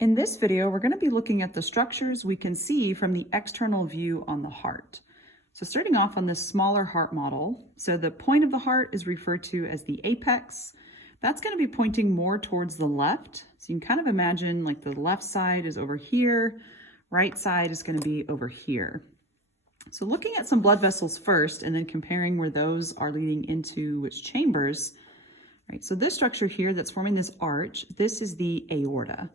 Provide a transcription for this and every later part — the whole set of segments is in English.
In this video, we're going to be looking at the structures we can see from the external view on the heart. So starting off on this smaller heart model, so the point of the heart is referred to as the apex. That's going to be pointing more towards the left. So you can kind of imagine like the left side is over here, right side is going to be over here. So looking at some blood vessels first and then comparing where those are leading into which chambers, right? So this structure here that's forming this arch, this is the aorta.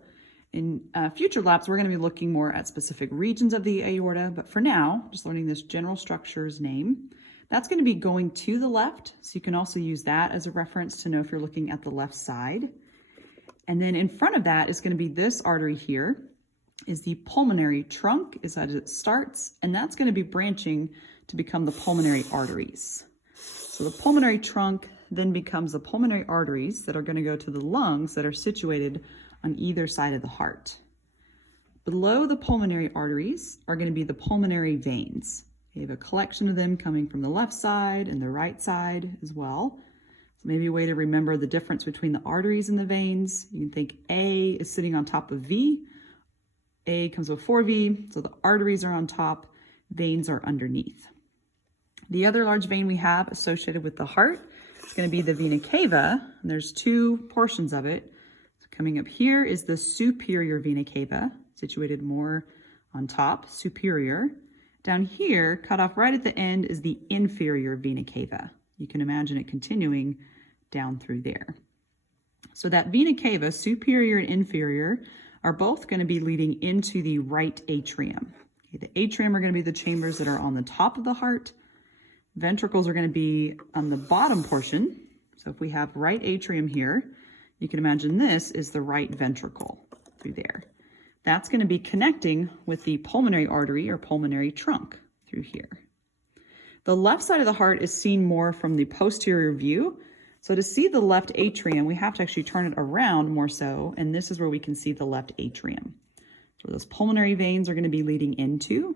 In future labs, we're going to be looking more at specific regions of the aorta, but for now, just learning this general structure's name. That's going to be going to the left, so you can also use that as a reference to know if you're looking at the left side. And then in front of that is going to be this artery here, is the pulmonary trunk, is as it starts, and that's going to be branching to become the pulmonary arteries. So the pulmonary trunk then becomes the pulmonary arteries that are going to go to the lungs that are situated on either side of the heart. Below the pulmonary arteries are going to be the pulmonary veins. You have a collection of them coming from the left side and the right side as well. So maybe a way to remember the difference between the arteries and the veins. You can think A is sitting on top of V. A comes before V, so the arteries are on top, veins are underneath. The other large vein we have associated with the heart is going to be the vena cava, and there's two portions of it. Coming up here is the superior vena cava, situated more on top, superior. Down here, cut off right at the end, is the inferior vena cava. You can imagine it continuing down through there. So that vena cava, superior and inferior, are both going to be leading into the right atrium. Okay, the atrium are going to be the chambers that are on the top of the heart. Ventricles are going to be on the bottom portion. So if we have right atrium here, you can imagine this is the right ventricle through there. That's going to be connecting with the pulmonary artery or pulmonary trunk through here. The left side of the heart is seen more from the posterior view. So to see the left atrium, we have to actually turn it around more so, and this is where we can see the left atrium. So those pulmonary veins are going to be leading into.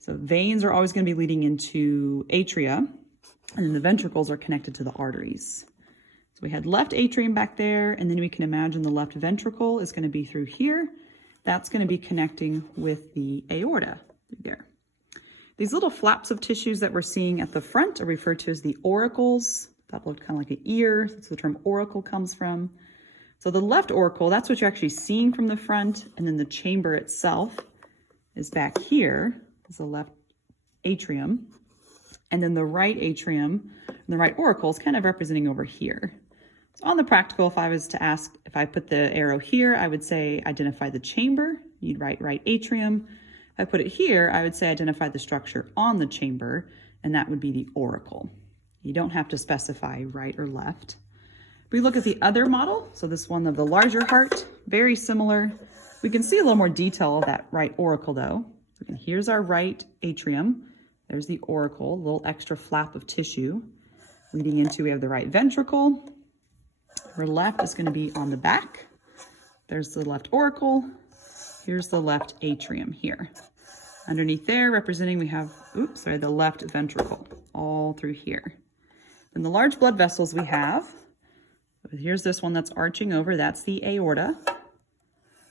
So veins are always going to be leading into atria, and then the ventricles are connected to the arteries. So we had left atrium back there, and then we can imagine the left ventricle is going to be through here. That's going to be connecting with the aorta through there. These little flaps of tissues that we're seeing at the front are referred to as the auricles. That looked kind of like an ear. That's where the term auricle comes from. So the left auricle, that's what you're actually seeing from the front, and then the chamber itself is back here. Is the left atrium. And then the right atrium and the right auricle is kind of representing over here. So on the practical, if I was to ask, if I put the arrow here, I would say identify the chamber. You'd write right atrium. If I put it here, I would say identify the structure on the chamber, and that would be the auricle. You don't have to specify right or left. If we look at the other model, so this one of the larger heart, very similar. We can see a little more detail of that right auricle though. And here's our right atrium. There's the auricle, a little extra flap of tissue. Leading into, we have the right ventricle. Our left is going to be on the back. There's the left auricle. Here's the left atrium here. Underneath there, representing, we have, the left ventricle, all through here. And the large blood vessels we have, here's this one that's arching over, that's the aorta.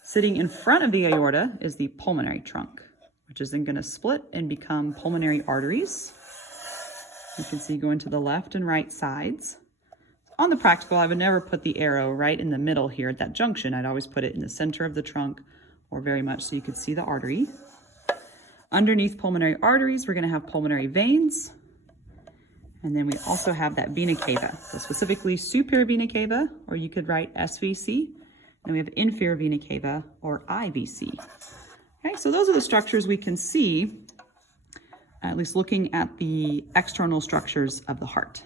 Sitting in front of the aorta is the pulmonary trunk, which is then going to split and become pulmonary arteries. You can see going to the left and right sides. On the practical, I would never put the arrow right in the middle here at that junction. I'd always put it in the center of the trunk, or very much so you could see the artery. Underneath pulmonary arteries, we're going to have pulmonary veins. And then we also have that vena cava, so specifically superior vena cava, or you could write SVC. And we have inferior vena cava, or IVC. Okay, so those are the structures we can see, at least looking at the external structures of the heart.